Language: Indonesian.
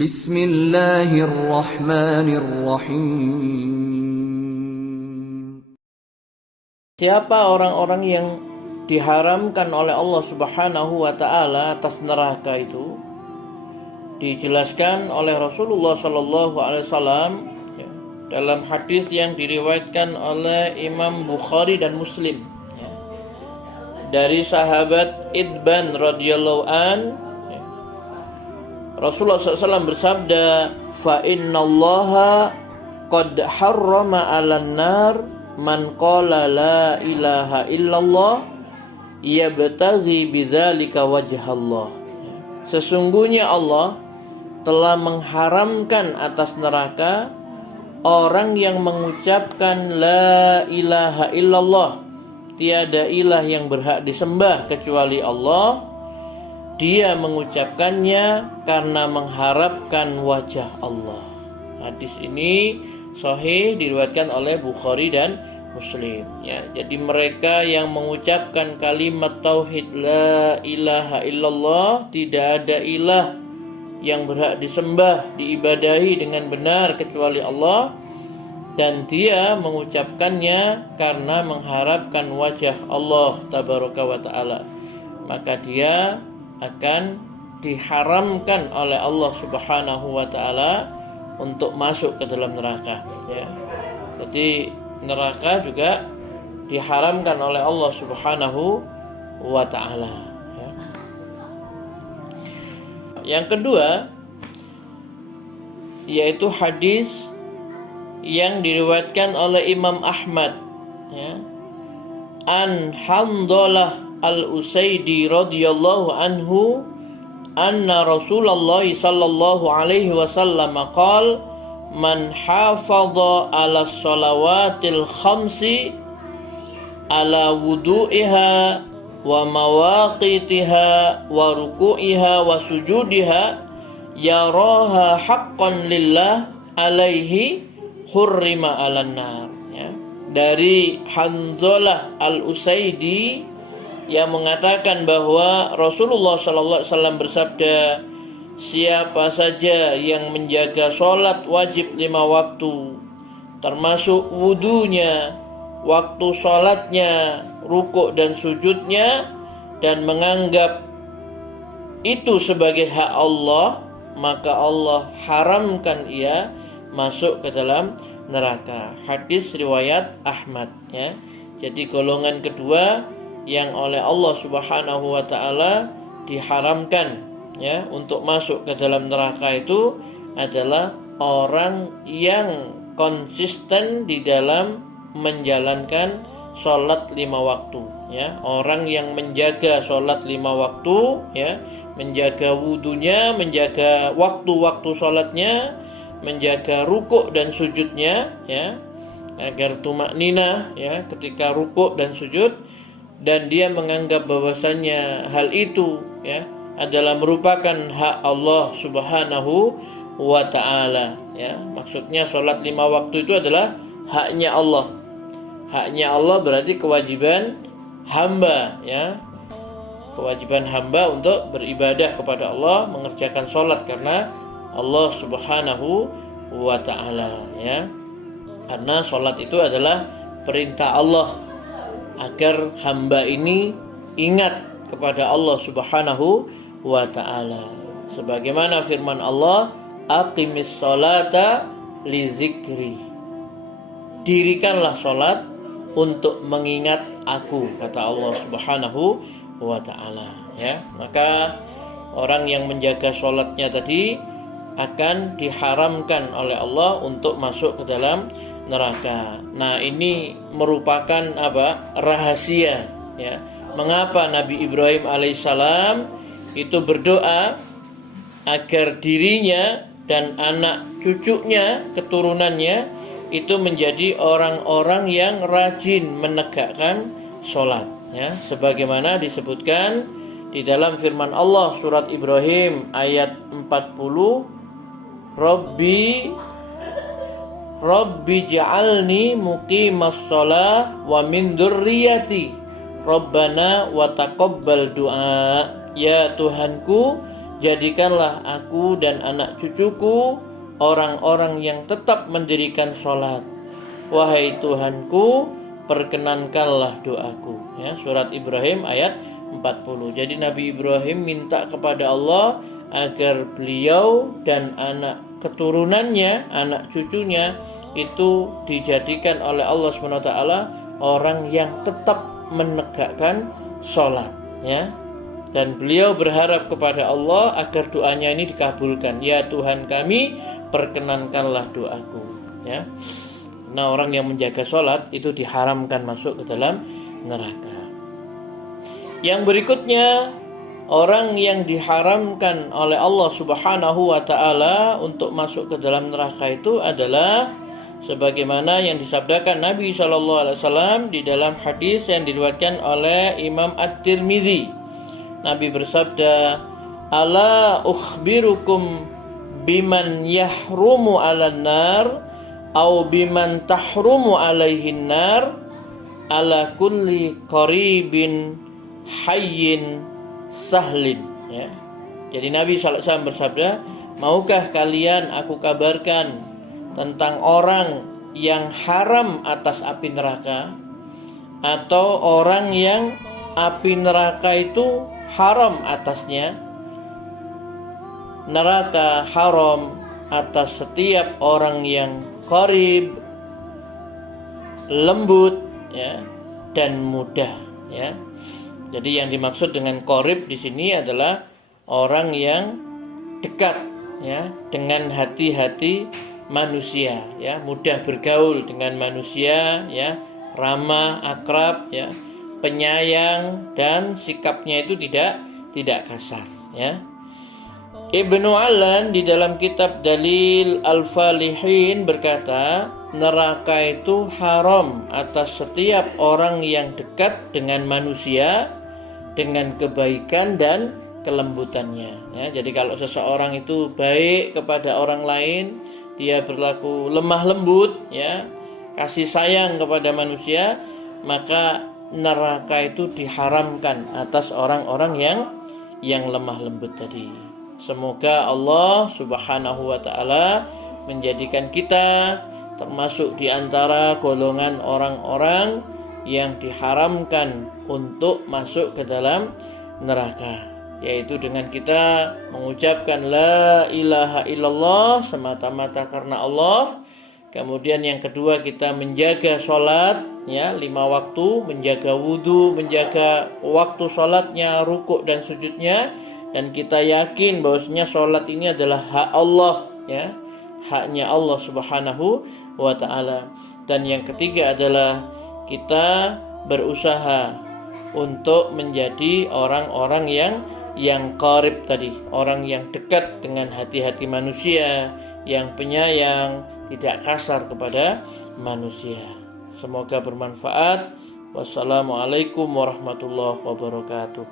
Bismillahirrahmanirrahim. Siapa orang-orang yang diharamkan oleh Allah Subhanahu wa taala atas neraka itu dijelaskan oleh Rasulullah sallallahu alaihi wasallam dalam hadis yang diriwayatkan oleh Imam Bukhari dan Muslim dari sahabat Idban radhiyallahu an. Rasulullah SAW bersabda, fa innallaha qad harrama 'alan nar man qala la ilaha illallah yabtaghi bidzalika wajhallah. Sesungguhnya Allah telah mengharamkan atas neraka orang yang mengucapkan la ilaha illallah, tiada ilah yang berhak disembah kecuali Allah. Dia mengucapkannya karena mengharapkan wajah Allah. Hadis ini sahih diriwayatkan oleh Bukhari dan Muslim. Ya, jadi mereka yang mengucapkan kalimat tauhid la ilaha illallah, tidak ada ilah yang berhak disembah, diibadahi dengan benar kecuali Allah, dan dia mengucapkannya karena mengharapkan wajah Allah tabaraka wa taala, maka dia akan diharamkan oleh Allah Subhanahu wa taala untuk masuk ke dalam neraka, ya. Jadi neraka juga diharamkan oleh Allah Subhanahu wa taala, ya. Yang kedua yaitu hadis yang diriwayatkan oleh Imam Ahmad, ya, an Handalah Al-Usaidi radhiyallahu anhu anna Rasulullah sallallahu alaihi wasallam qala man hafadha ala shalawatil khamsi ala wudu'iha wa mawaqitiha wa ruku'iha wa sujudiha yaraha haqqan lillah alaihi hurrima 'alan nar, ya. Dari Hanzalah Al-Usaidi yang mengatakan bahwa Rasulullah SAW bersabda, siapa saja yang menjaga sholat wajib 5 waktu, termasuk wudunya, waktu sholatnya, rukuk dan sujudnya, dan menganggap itu sebagai hak Allah, maka Allah haramkan ia masuk ke dalam neraka. Hadis riwayat Ahmad, ya. Jadi golongan kedua yang oleh Allah Subhanahu wa taala diharamkan, ya, untuk masuk ke dalam neraka itu adalah orang yang konsisten di dalam menjalankan sholat 5 waktu, ya. Orang yang menjaga sholat 5 waktu, ya, menjaga wudunya, menjaga waktu-waktu sholatnya, menjaga rukuk dan sujudnya, ya, agar tumakninah, ya, ketika rukuk dan sujud, dan dia menganggap bahwasannya hal itu, ya, adalah merupakan hak Allah Subhanahu wa taala, ya. Maksudnya sholat 5 waktu itu adalah haknya Allah. Haknya Allah berarti kewajiban hamba, ya. Kewajiban hamba untuk beribadah kepada Allah, mengerjakan sholat karena Allah Subhanahu wa taala, ya. Karena sholat itu adalah perintah Allah agar hamba ini ingat kepada Allah Subhanahu wa ta'ala. Sebagaimana firman Allah, aqimis sholata li zikri. Dirikanlah sholat untuk mengingat aku, kata Allah Subhanahu wa ta'ala, ya. Maka orang yang menjaga sholatnya tadi akan diharamkan oleh Allah untuk masuk ke dalam neraka. Nah, ini merupakan rahasia, ya. Mengapa Nabi Ibrahim alaihissalam itu berdoa agar dirinya dan anak cucunya, keturunannya itu menjadi orang-orang yang rajin menegakkan sholat, ya. Sebagaimana disebutkan di dalam firman Allah surat Ibrahim ayat 40, Rabbi ja'alni muqimas shalah wa min dzurriyyati Rabbana wa taqabbal du'a. Ya Tuhanku, jadikanlah aku dan anak cucuku orang-orang yang tetap mendirikan sholat. Wahai Tuhanku, perkenankanlah doaku. Ya, surat Ibrahim ayat 40. Jadi Nabi Ibrahim minta kepada Allah agar beliau dan anak keturunannya, anak cucunya itu dijadikan oleh Allah SWT orang yang tetap menegakkan sholat. Ya. Dan beliau berharap kepada Allah agar doanya ini dikabulkan. Ya Tuhan kami, perkenankanlah doaku. Ya. Nah, orang yang menjaga sholat itu diharamkan masuk ke dalam neraka. Yang berikutnya, orang yang diharamkan oleh Allah Subhanahu wa Ta'ala untuk masuk ke dalam neraka itu adalah sebagaimana yang disabdakan Nabi SAW di dalam hadis yang diriwayatkan oleh Imam At-Tirmidzi. Nabi bersabda, "Ala ukhbirukum biman yahrumu 'alan nar au biman tahrumu 'alaihin nar ala kulli qaribin hayyin sahlin." Ya. Jadi Nabi SAW bersabda, maukah kalian aku kabarkan tentang orang yang haram atas api neraka, atau orang yang api neraka itu haram atasnya? Neraka haram atas setiap orang yang qarib, lembut, ya, dan mudah. Ya. Jadi yang dimaksud dengan qarib di sini adalah orang yang dekat, ya, dengan hati-hati manusia, ya, mudah bergaul dengan manusia, ya, ramah, akrab, ya, penyayang, dan sikapnya itu tidak kasar. Ya. Ibnu Alan di dalam kitab Dalil Al-Falihin berkata, neraka itu haram atas setiap orang yang dekat dengan manusia dengan kebaikan dan kelembutannya. Ya, jadi kalau seseorang itu baik kepada orang lain, dia berlaku lemah lembut, ya, kasih sayang kepada manusia, maka neraka itu diharamkan atas orang-orang yang lemah lembut tadi. Semoga Allah Subhanahu wa Ta'ala menjadikan kita termasuk di antara golongan orang-orang yang diharamkan untuk masuk ke dalam neraka, yaitu dengan kita mengucapkan la ilaha illallah semata-mata karena Allah. Kemudian yang kedua, kita menjaga sholat, ya, 5 waktu, menjaga wudhu, menjaga waktu sholatnya, rukuk dan sujudnya, dan kita yakin bahwasanya sholat ini adalah hak Allah, ya, haknya Allah Subhanahu wa Ta'ala. Dan yang ketiga adalah kita berusaha untuk menjadi orang-orang yang qarib tadi, orang yang dekat dengan hati-hati manusia, yang penyayang, tidak kasar kepada manusia. Semoga bermanfaat. Wassalamualaikum warahmatullahi wabarakatuh.